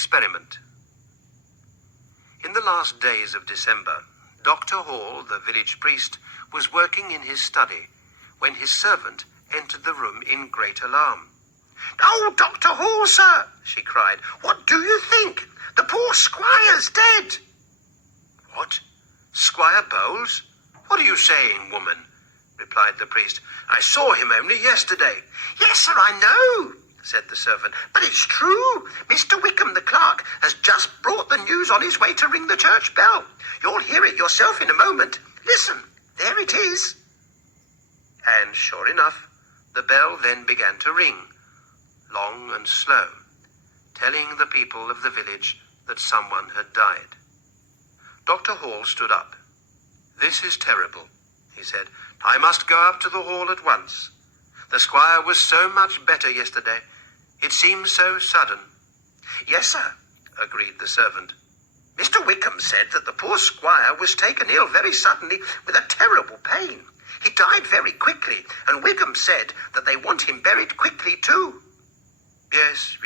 experiment. In the last days of December, Dr. Hall, the village priest, was working in his study when his servant entered the room in great alarm. "Oh, Dr. Hall, sir," she cried, "what do you think? The poor squire's dead." "What? Squire Bowles? What are you saying, woman?" replied the priest. "I saw him only yesterday." "Yes, sir, I know," said the servant, "but it's true. Mr. Wickham, the clerk, has just brought the news on his way to ring the church bell. You'll hear it yourself in a moment. Listen, there it is." And sure enough, the bell then began to ring, long and slow, telling the people of the village that someone had died. Dr. Hall stood up. "This is terrible," he said. "I must go up to the hall at once. The squire was so much better yesterday. It seems so sudden." "Yes, sir," agreed the servant. "Mr. Wickham said that the poor squire was taken ill very suddenly with a terrible pain. He died very quickly, and Wickham said that they want him buried quickly too." Yes.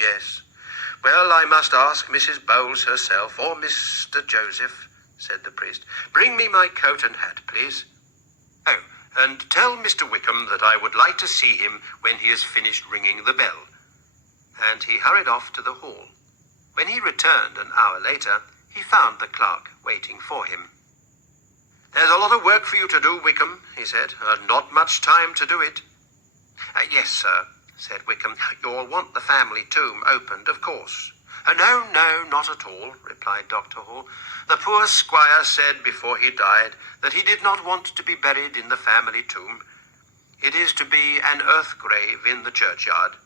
Well, I must ask Mrs. Bowles herself, or Mr. Joseph," said the priest. "Bring me my coat and hat, please. Oh, and tell Mr. Wickham that I would like to see him when he has finished ringing the bell." And he hurried off to the hall. When he returned an hour later, he found the clerk waiting for him. "There's a lot of work for you to do, Wickham," he said, "and not much time to do it." "Yes, sir," said Wickham. "You'll want the family tomb opened, of course." No, not at all," replied Dr. Hall. "The poor squire said before he died that he did not want to be buried in the family tomb. It is to be an earth grave in the churchyard."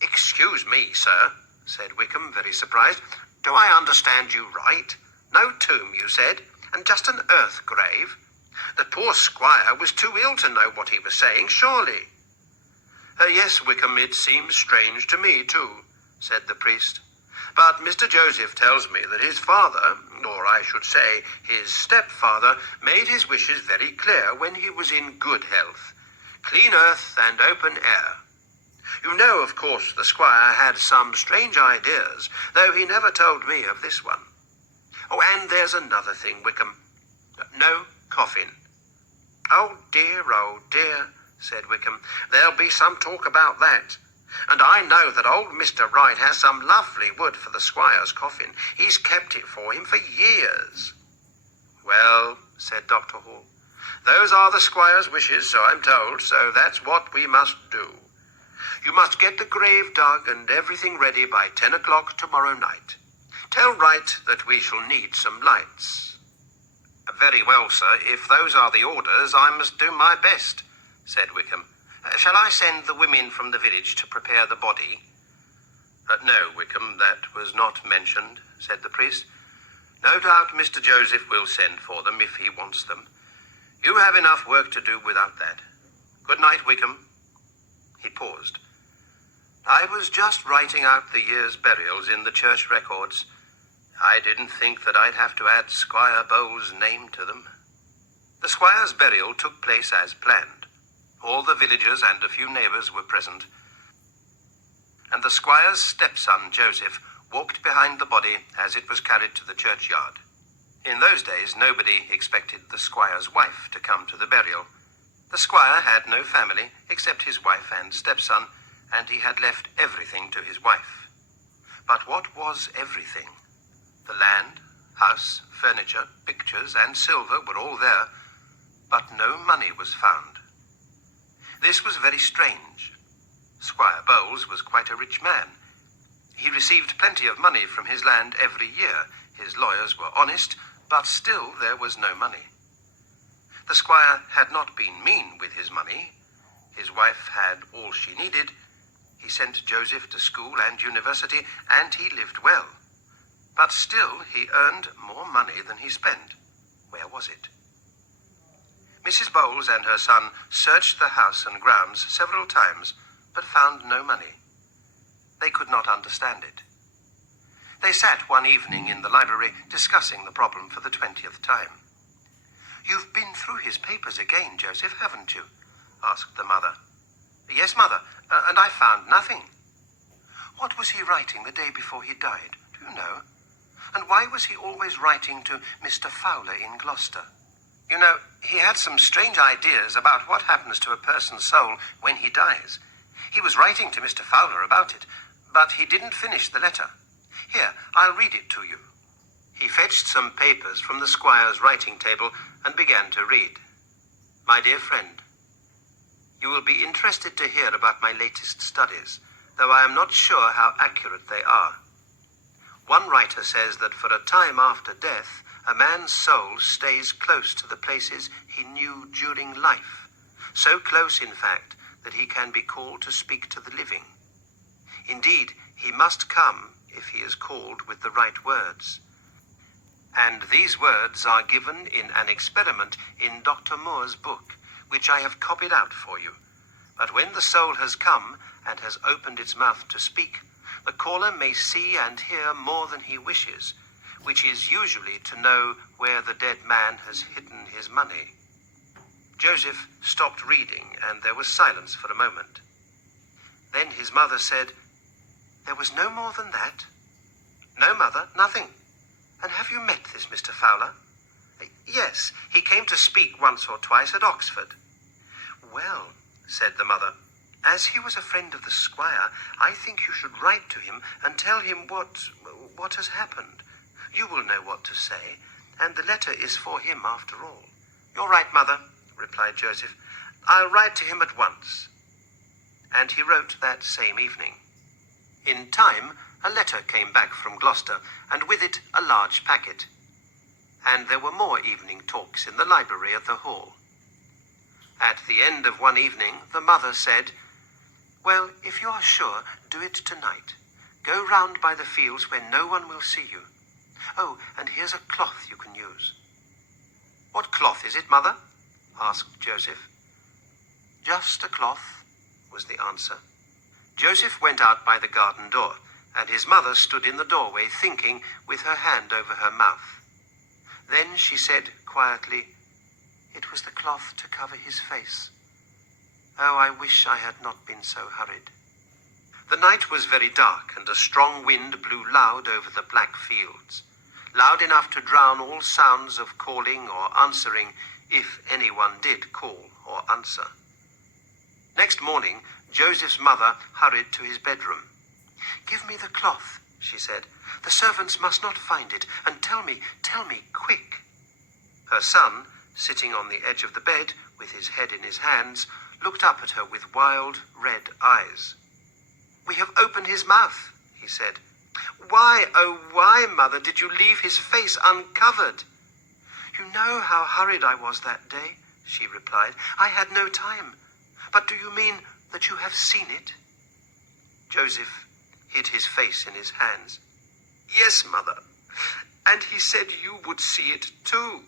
"Excuse me, sir," said Wickham, very surprised. "Do I understand you right? No tomb, you said, and just an earth grave? The poor squire was too ill to know what he was saying, surely." Yes, Wickham, it seems strange to me, too," said the priest. "But Mr. Joseph tells me that his father, or I should say his stepfather, made his wishes very clear when he was in good health. Clean earth and open air. You know, of course, the squire had some strange ideas, though he never told me of this one. Oh, and there's another thing, Wickham. No coffin." Oh dear," said Wickham. "There'll be some talk about that. And I know that old Mr. Wright has some lovely wood for the squire's coffin. He's kept it for him for years." "Well," said Dr. Hall, "those are the squire's wishes, so I'm told, so that's what we must do. You must get the grave dug and everything ready by 10 o'clock tomorrow night. Tell Wright that we shall need some lights." "Very well, sir. If those are the orders, I must do my best," said Wickham. "Shall I send the women from the village to prepare the body?" No, Wickham, that was not mentioned," said the priest. "No doubt Mr. Joseph will send for them if he wants them. You have enough work to do without that. Good night, Wickham." He paused. "I was just writing out the year's burials in the church records. I didn't think that I'd have to add Squire Bowles' name to them." The squire's burial took place as planned. All the villagers and a few neighbors were present, and the squire's stepson, Joseph, walked behind the body as it was carried to the churchyard. In those days, nobody expected the squire's wife to come to the burial. The squire had no family except his wife and stepson, and he had left everything to his wife. But what was everything? The land, house, furniture, pictures, and silver were all there, but no money was found. This was very strange. Squire Bowles was quite a rich man. He received plenty of money from his land every year. His lawyers were honest, but still there was no money. The squire had not been mean with his money. His wife had all she needed. He sent Joseph to school and university, and he lived well. But still he earned more money than he spent. Where was it? Mrs. Bowles and her son searched the house and grounds several times, but found no money. They could not understand it. They sat one evening in the library discussing the problem for the 20th time. "You've been through his papers again, Joseph, haven't you?" asked the mother. "Yes, Mother, and I found nothing." What was he writing the day before he died? Do you know? And why was he always writing to Mr. Fowler in Gloucester? You know, he had some strange ideas about what happens to a person's soul when he dies. He was writing to Mr. Fowler about it, but he didn't finish the letter. Here, I'll read it to you. He fetched some papers from the squire's writing table and began to read. My dear friend, you will be interested to hear about my latest studies, though I am not sure how accurate they are. One writer says that for a time after death, a man's soul stays close to the places he knew during life, so close, in fact, that he can be called to speak to the living. Indeed, he must come if he is called with the right words. And these words are given in an experiment in Dr. Moore's book, which I have copied out for you. But when the soul has come and has opened its mouth to speak, the caller may see and hear more than he wishes, which is usually to know where the dead man has hidden his money. Joseph stopped reading, and there was silence for a moment. Then his mother said, "There was no more than that?" "No, mother, nothing." "And have you met this Mr. Fowler?" "Yes, he came to speak once or twice at Oxford." "Well," said the mother, "as he was a friend of the squire, I think you should write to him and tell him what has happened. You will know what to say, and the letter is for him after all." "You're right, mother," replied Joseph. "I'll write to him at once." And he wrote that same evening. In time, a letter came back from Gloucester, and with it a large packet. And there were more evening talks in the library at the hall. At the end of one evening, the mother said, "Well, if you are sure, do it tonight. Go round by the fields where no one will see you. Oh, and here's a cloth you can use." "What cloth is it, mother?" asked Joseph. "Just a cloth," was the answer. Joseph went out by the garden door, and his mother stood in the doorway thinking, with her hand over her mouth. Then she said quietly, "It was the cloth to cover his face. Oh, I wish I had not been so hurried." The night was very dark, and a strong wind blew loud over the black fields, loud enough to drown all sounds of calling or answering, if anyone did call or answer. Next morning, Joseph's mother hurried to his bedroom. "Give me the cloth," she said. "The servants must not find it, and tell me, quick." Her son, sitting on the edge of the bed, with his head in his hands, looked up at her with wild, red eyes. "We have opened his mouth," he said. "Why, oh why, mother, did you leave his face uncovered?" "You know how hurried I was that day," she replied. "I had no time. But do you mean that you have seen it?" Joseph hid his face in his hands. "Yes, mother, and he said you would see it too."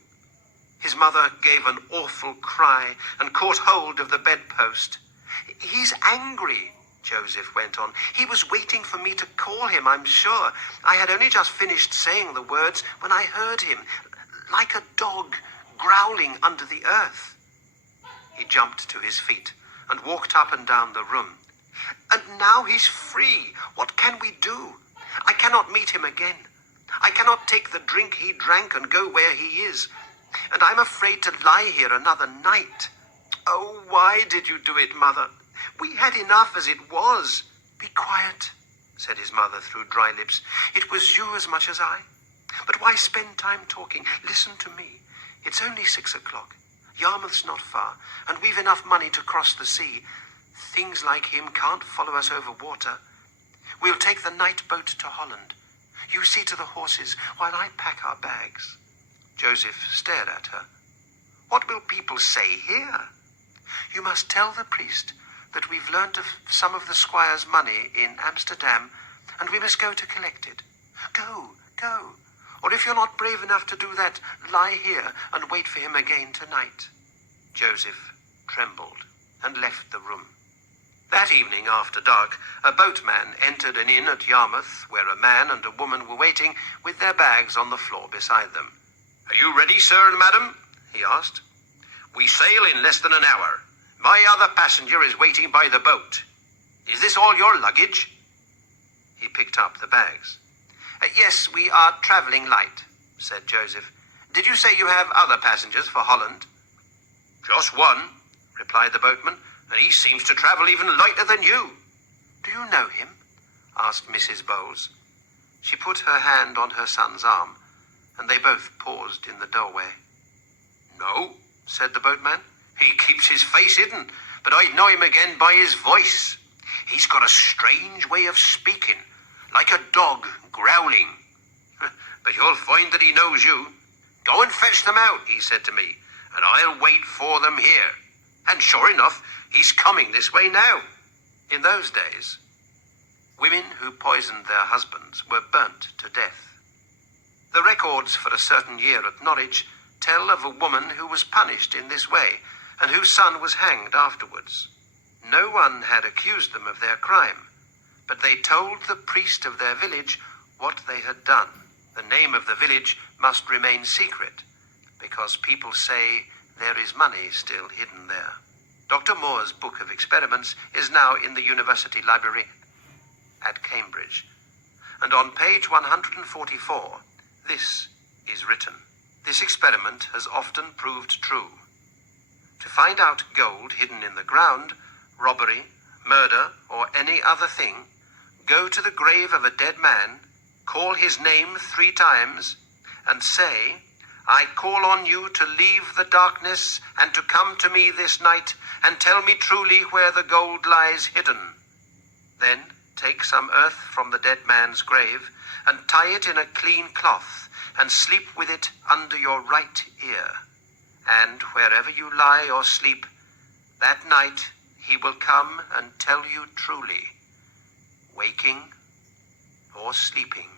His mother gave an awful cry and caught hold of the bedpost. "He's angry," Joseph went on. "He was waiting for me to call him, I'm sure. I had only just finished saying the words when I heard him, like a dog growling under the earth." He jumped to his feet and walked up and down the room. "And now he's free. What can we do? I cannot meet him again. I cannot take the drink he drank and go where he is. And I'm afraid to lie here another night. Oh, why did you do it, mother? We had enough as it was." "Be quiet," said his mother through dry lips. "It was you as much as I. But why spend time talking? Listen to me. It's only 6 o'clock. Yarmouth's not far, and we've enough money to cross the sea. Things like him can't follow us over water. We'll take the night boat to Holland. You see to the horses while I pack our bags." Joseph stared at her. "What will people say here?" "You must tell the priest that we've learnt of some of the squire's money in Amsterdam, and we must go to collect it. Go. Or if you're not brave enough to do that, lie here and wait for him again tonight." Joseph trembled and left the room. That evening, after dark, a boatman entered an inn at Yarmouth, where a man and a woman were waiting with their bags on the floor beside them. "Are you ready, sir and madam?" he asked. "We sail in less than an hour. My other passenger is waiting by the boat. Is this all your luggage?" He picked up the bags. Yes, we are travelling light, said Joseph. Did you say you have other passengers for Holland? Just one, replied the boatman, and he seems to travel even lighter than you. Do you know him? Asked Mrs. Bowles. She put her hand on her son's arm, and they both paused in the doorway. No, said the boatman. He keeps his face hidden, but I'd know him again by his voice. He's got a strange way of speaking, like a dog growling. But you'll find that he knows you. Go and fetch them out, he said to me, and I'll wait for them here. And sure enough, he's coming this way now. In those days, women who poisoned their husbands were burnt to death. The records for a certain year at Norwich tell of a woman who was punished in this way, and whose son was hanged afterwards. No one had accused them of their crime, but they told the priest of their village what they had done. The name of the village must remain secret, because people say there is money still hidden there. Dr. Moore's book of experiments is now in the University Library at Cambridge, and on page 144, this is written. This experiment has often proved true. To find out gold hidden in the ground, robbery, murder, or any other thing, go to the grave of a dead man, call his name 3 times, and say, I call on you to leave the darkness and to come to me this night and tell me truly where the gold lies hidden. Then take some earth from the dead man's grave and tie it in a clean cloth and sleep with it under your right ear. And wherever you lie or sleep, that night he will come and tell you truly, waking or sleeping.